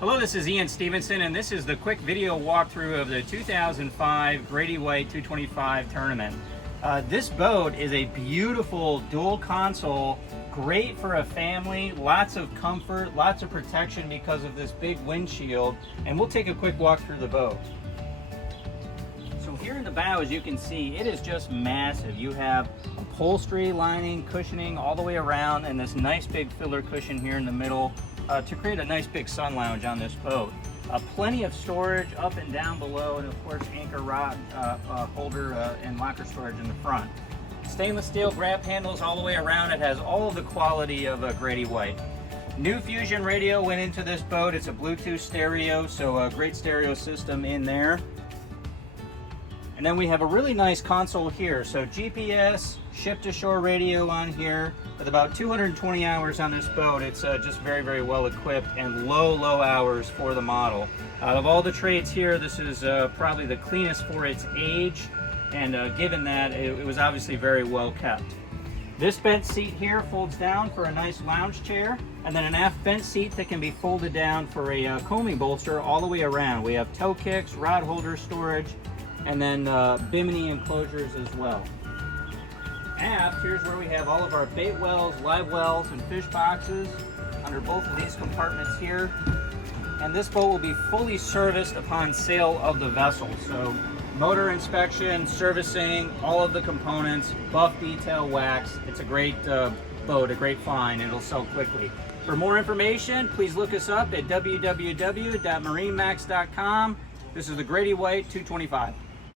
Hello, this is Ian Stevenson, and this is the quick video walkthrough of the 2005 Grady White 225 tournament. This boat is a beautiful dual console, great for a family, lots of comfort, lots of protection because of this big windshield, and we'll take a quick walk through the boat. So here in the bow, as you can see, it is just massive. You have upholstery, lining, cushioning all the way around, and this nice big filler cushion here in the middle to create a nice big sun lounge on this boat. Plenty of storage up and down below, and of course anchor rod holder and locker storage in the front. Stainless steel grab handles all the way around. It has all of the quality of a Grady White. New Fusion radio went into this boat. It's a Bluetooth stereo, so a great stereo system in there. And then we have a really nice console here. So GPS, ship-to-shore radio on here. With about 220 hours on this boat, it's just very, very well equipped and low hours for the model. Out of all the trades here, this is probably the cleanest for its age. And given that, it was obviously very well kept. This bench seat here folds down for a nice lounge chair, and then an aft bench seat that can be folded down for a combing bolster all the way around. We have toe kicks, rod holder storage, and then Bimini enclosures as well. Aft, here's where we have all of our bait wells, live wells, and fish boxes under both of these compartments here. And this boat will be fully serviced upon sale of the vessel. So motor inspection, servicing, all of the components, buff, detail, wax. It's a great boat, a great find, and it'll sell quickly. For more information, please look us up at www.marinemax.com. This is the Grady White 225.